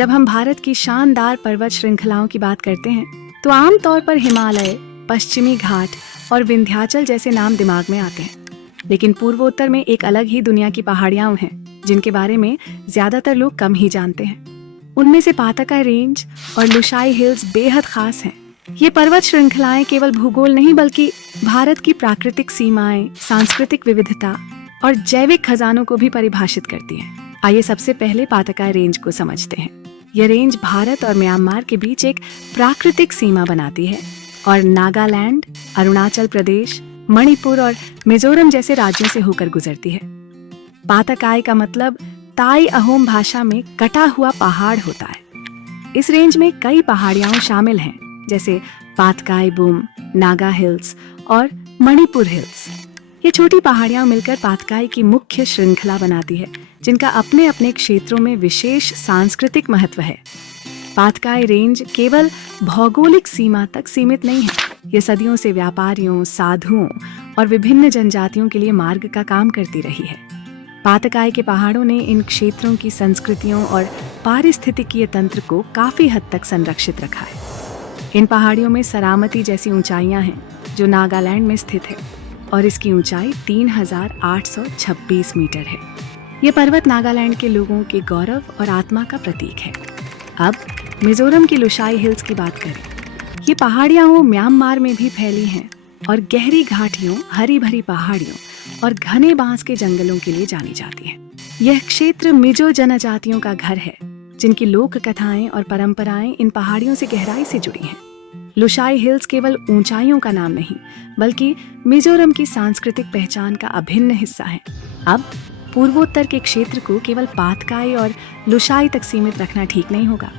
जब हम भारत की शानदार पर्वत श्रृंखलाओं की बात करते हैं तो आमतौर पर हिमालय, पश्चिमी घाट और विंध्याचल जैसे नाम दिमाग में आते हैं। लेकिन पूर्वोत्तर में एक अलग ही दुनिया की पहाड़ियां हैं जिनके बारे में ज्यादातर लोग कम ही जानते हैं। उनमें से पाताकाई रेंज और लुशाई हिल्स बेहद खास हैं। ये पर्वत श्रृंखलाएं केवल भूगोल नहीं बल्कि भारत की प्राकृतिक सीमाएं, सांस्कृतिक विविधता और जैविक खजानों को भी परिभाषित करती हैं। आइए सबसे पहले पाताकाई रेंज को समझते हैं। यह रेंज भारत और म्यांमार के बीच एक प्राकृतिक सीमा बनाती है और नागालैंड, अरुणाचल प्रदेश, मणिपुर और मिजोरम जैसे राज्यों से होकर गुजरती है। पाताकाई का मतलब ताई अहोम भाषा में कटा हुआ पहाड़ होता है। इस रेंज में कई पहाड़ियां शामिल हैं जैसे पातकाई बुम, नागा हिल्स और मणिपुर हिल्स। ये छोटी पहाड़ियां मिलकर पातकाई की मुख्य श्रृंखला बनाती है जिनका अपने अपने क्षेत्रों में विशेष सांस्कृतिक महत्व है। पातकाई रेंज केवल भौगोलिक सीमा तक सीमित नहीं है, ये सदियों से व्यापारियों, साधुओं और विभिन्न जनजातियों के लिए मार्ग का काम करती रही है। पातकाई के पहाड़ों ने इन क्षेत्रों की संस्कृतियों और पारिस्थितिकीय तंत्र को काफी हद तक संरक्षित रखा है। इन पहाड़ियों में सरामती जैसी ऊंचाइयां हैं जो नागालैंड में स्थित है और इसकी ऊंचाई 3826 मीटर है। ये पर्वत नागालैंड के लोगों के गौरव और आत्मा का प्रतीक है। अब मिजोरम की लुशाई हिल्स की बात करें। ये पहाड़ियां म्यांमार में भी फैली हैं और गहरी घाटियों, हरी भरी पहाड़ियों और घने बांस के जंगलों के लिए जानी जाती है। यह क्षेत्र मिजो जनजातियों का घर है जिनकी लोक कथाएं और परंपराएं इन पहाड़ियों से गहराई से जुड़ी हैं। लुशाई हिल्स केवल ऊंचाइयों का नाम नहीं बल्कि मिजोरम की सांस्कृतिक पहचान का अभिन्न हिस्सा है। अब पूर्वोत्तर के क्षेत्र को केवल पातकाई और लुशाई तक सीमित रखना ठीक नहीं होगा।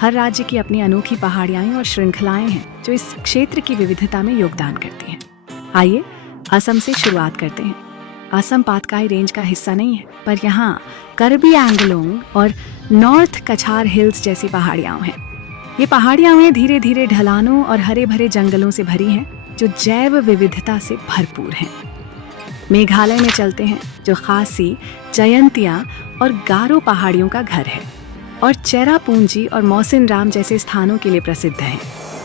हर राज्य की अपनी अनोखी पहाड़ियां और श्रृंखलाएं हैं जो इस क्षेत्र की विविधता में योगदान करती हैं। आइए असम से शुरुआत करते हैं। असम पातकाई रेंज का हिस्सा नहीं है, पर यहाँ कार्बी एंगलोंग और नॉर्थ कछार हिल्स जैसी पहाड़ियां हैं। ये पहाड़ियां धीरे धीरे ढलानों और हरे भरे जंगलों से भरी हैं जो जैव विविधता से भरपूर हैं। मेघालय में चलते हैं जो खासी, जयंतिया और गारो पहाड़ियों का घर है और चेरापूंजी और मौसिनराम जैसे स्थानों के लिए प्रसिद्ध हैं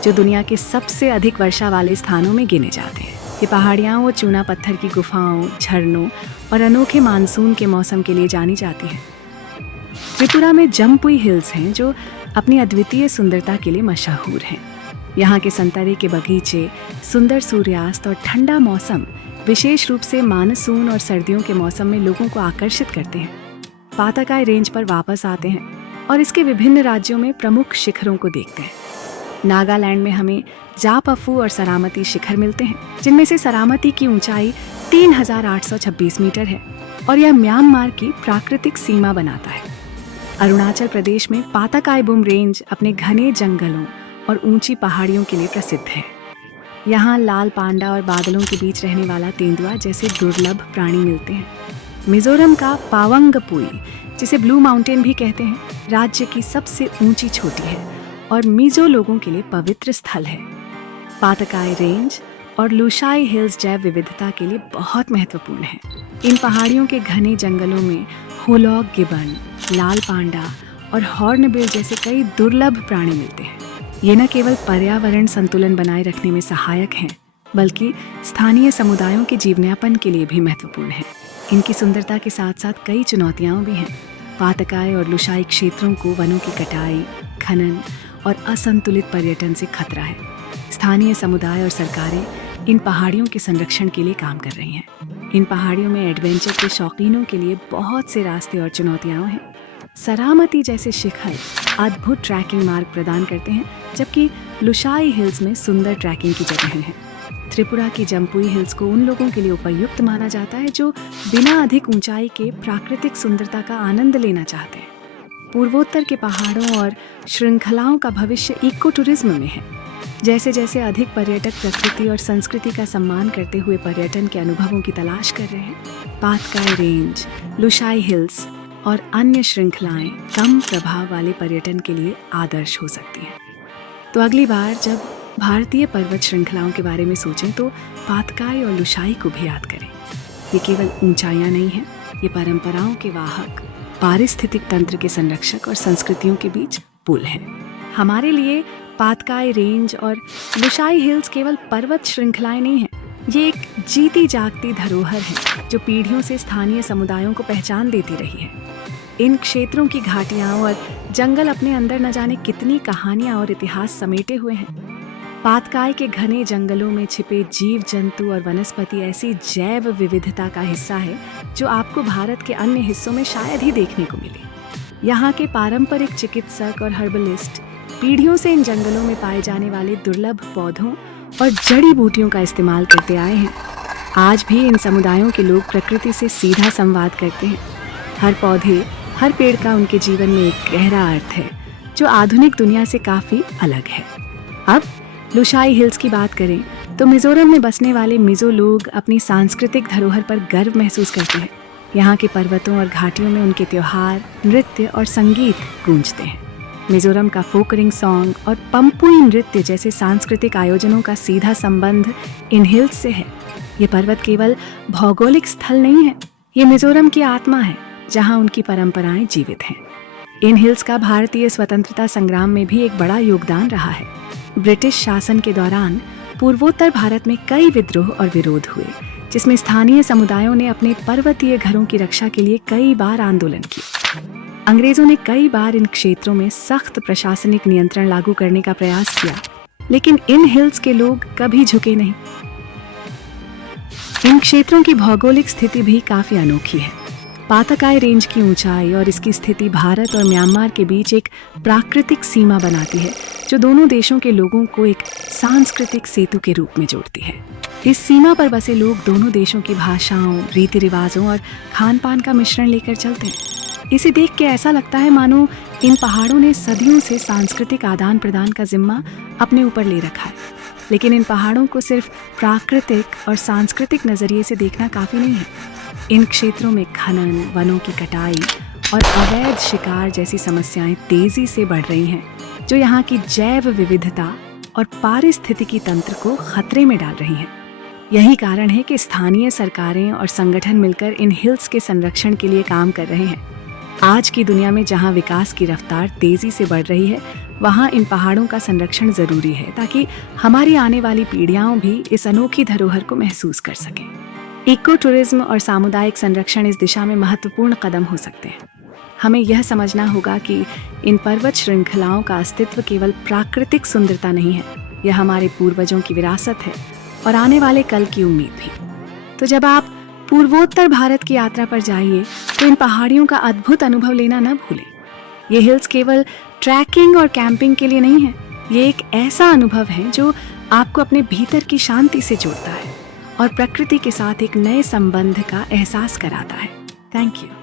जो दुनिया के सबसे अधिक वर्षा वाले स्थानों में गिने जाते हैं। ये पहाड़ियां चूना पत्थर की गुफाओं, झरनों और अनोखे मानसून के मौसम के लिए जानी जाती हैं। त्रिपुरा में जम्पुई हिल्स हैं जो अपनी अद्वितीय सुंदरता के लिए मशहूर हैं। यहाँ के संतरे के बगीचे, सुंदर सूर्यास्त और ठंडा मौसम विशेष रूप से मानसून और सर्दियों के मौसम में लोगों को आकर्षित करते हैं। पाताकाई रेंज पर वापस आते हैं और इसके विभिन्न राज्यों में प्रमुख शिखरों को देखते हैं। नागालैंड में हमें जापफू और सरामती शिखर मिलते हैं जिनमें से सरामती की ऊंचाई 3826 मीटर है और यह म्यांमार की प्राकृतिक सीमा बनाता है। अरुणाचल प्रदेश में पाताकाई बुम रेंज अपने घने जंगलों और ऊंची पहाड़ियों के लिए प्रसिद्ध है। यहाँ लाल पांडा और बादलों के बीच रहने वाला तेंदुआ जैसे दुर्लभ प्राणी मिलते हैं। मिजोरम का पावंगपुई, जिसे ब्लू माउंटेन भी कहते हैं, राज्य की सबसे ऊंची चोटी है और मिजो लोगों के लिए पवित्र स्थल है। पाताकाई रेंज और लुशाई हिल्स जैव विविधता के लिए बहुत महत्वपूर्ण है। इन पहाड़ियों के घने जंगलों में होलॉक गिबन, लाल पांडा और हॉर्नबिल जैसे कई दुर्लभ प्राणी मिलते हैं। ये न केवल पर्यावरण संतुलन बनाए रखने में सहायक हैं बल्कि स्थानीय समुदायों के जीवनयापन के लिए भी महत्वपूर्ण है। इनकी सुंदरता के साथ साथ कई चुनौतियां भी हैं। पाताकाई और लुशाई क्षेत्रों को वनों की कटाई, खनन और असंतुलित पर्यटन से खतरा है। स्थानीय समुदाय और सरकारें इन पहाड़ियों के संरक्षण के लिए काम कर रही हैं। इन पहाड़ियों में एडवेंचर के शौकीनों के लिए बहुत से रास्ते और चुनौतियां हैं। सरामती जैसे शिखर अद्भुत ट्रैकिंग मार्ग प्रदान करते हैं जबकि लुशाई हिल्स में सुंदर ट्रैकिंग की जगहें हैं। त्रिपुरा की जम्पुई हिल्स को उन लोगों के लिए उपयुक्त माना जाता है जो बिना अधिक ऊंचाई के प्राकृतिक सुंदरता का आनंद लेना चाहते हैं। पूर्वोत्तर के पहाड़ों और श्रृंखलाओं का भविष्य इको टूरिज्म में है। जैसे जैसे अधिक पर्यटक प्रकृति और संस्कृति का सम्मान करते हुए पर्यटन के अनुभवों की तलाश कर रहे हैं, पातकाई रेंज, लुशाई हिल्स और अन्य श्रृंखलाएं कम प्रभाव वाले पर्यटन के लिए आदर्श हो सकती हैं। तो अगली बार जब भारतीय पर्वत श्रृंखलाओं के बारे में सोचें तो पातकाई और लुशाई को भी याद करें। ये केवल ऊंचाइयां नहीं हैं, ये परंपराओं के वाहक, पारिस्थितिक तंत्र के संरक्षक और संस्कृतियों के बीच पुल है। हमारे लिए पातकाई रेंज और लुशाई हिल्स केवल पर्वत श्रृंखलाएं नहीं हैं, ये एक जीती जागती धरोहर है जो पीढ़ियों से स्थानीय समुदायों को पहचान देती रही है। इन क्षेत्रों की घाटियां और जंगल अपने अंदर न जाने कितनी कहानियां और इतिहास समेटे हुए हैं। पातकाई के घने जंगलों में छिपे जीव जंतु और वनस्पति ऐसी जैव विविधता का हिस्सा है जो आपको भारत के अन्य हिस्सों में शायद ही देखने को मिले। यहाँ के पारंपरिक चिकित्सक और हर्बलिस्ट पीढ़ियों से इन जंगलों में पाए जाने वाले दुर्लभ पौधों और जड़ी बूटियों का इस्तेमाल करते आए हैं। आज भी इन समुदायों के लोग प्रकृति से सीधा संवाद करते हैं। हर पौधे, हर पेड़ का उनके जीवन में एक गहरा अर्थ है जो आधुनिक दुनिया से काफी अलग है। अब लुशाई हिल्स की बात करें तो मिजोरम में बसने वाले मिजो लोग अपनी सांस्कृतिक धरोहर पर गर्व महसूस करते हैं। यहाँ के पर्वतों और घाटियों में उनके त्योहार, नृत्य और संगीत गूंजते हैं। मिजोरम का फोकरिंग सॉन्ग और पंपुई नृत्य जैसे सांस्कृतिक आयोजनों का सीधा संबंध इन हिल्स से है। ये पर्वत केवल भौगोलिक स्थल नहीं है, ये मिजोरम की आत्मा है जहाँ उनकी परंपराएं जीवित हैं। इन हिल्स का भारतीय स्वतंत्रता संग्राम में भी एक बड़ा योगदान रहा है। ब्रिटिश शासन के दौरान पूर्वोत्तर भारत में कई विद्रोह और विरोध हुए, जिसमें स्थानीय समुदायों ने अपने पर्वतीय घरों की रक्षा के लिए कई बार आंदोलन किए। अंग्रेजों ने कई बार इन क्षेत्रों में सख्त प्रशासनिक नियंत्रण लागू करने का प्रयास किया, लेकिन इन हिल्स के लोग कभी झुके नहीं। इन क्षेत्रों की भौगोलिक स्थिति भी काफी अनोखी है। पातकाई रेंज की ऊंचाई और इसकी स्थिति भारत और म्यांमार के बीच एक प्राकृतिक सीमा बनाती है जो दोनों देशों के लोगों को एक सांस्कृतिक सेतु के रूप में जोड़ती है। इस सीमा पर बसे लोग दोनों देशों की भाषाओं, रीति रिवाजों और खान पान का मिश्रण लेकर चलते हैं। इसे देख के ऐसा लगता है मानो इन पहाड़ों ने सदियों से सांस्कृतिक आदान प्रदान का जिम्मा अपने ऊपर ले रखा है। लेकिन इन पहाड़ों को सिर्फ प्राकृतिक और सांस्कृतिक नजरिए से देखना काफी नहीं है। इन क्षेत्रों में खनन, वनों की कटाई और अवैध शिकार जैसी समस्याएं तेजी से बढ़ रही हैं, जो यहाँ की जैव विविधता और पारिस्थितिकी तंत्र को खतरे में डाल रही हैं। यही कारण है कि स्थानीय सरकारें और संगठन मिलकर इन हिल्स के संरक्षण के लिए काम कर रहे हैं। आज की दुनिया में जहाँ विकास की रफ्तार तेजी से बढ़ रही है, वहाँ इन पहाड़ों का संरक्षण जरूरी है ताकि हमारी आने वाली पीढ़ियां भी इस अनोखी धरोहर को महसूस कर सकें। इको टूरिज्म और सामुदायिक संरक्षण इस दिशा में महत्वपूर्ण कदम हो सकते हैं। हमें यह समझना होगा कि इन पर्वत श्रृंखलाओं का अस्तित्व केवल प्राकृतिक सुंदरता नहीं है, यह हमारे पूर्वजों की विरासत है और आने वाले कल की उम्मीद भी। तो जब आप पूर्वोत्तर भारत की यात्रा पर जाइए तो इन पहाड़ियों का अद्भुत अनुभव लेना न भूलें। ये हिल्स केवल ट्रैकिंग और कैंपिंग के लिए नहीं है, ये एक ऐसा अनुभव है जो आपको अपने भीतर की शांति से जोड़ता है और प्रकृति के साथ एक नए संबंध का एहसास कराता है। Thank you.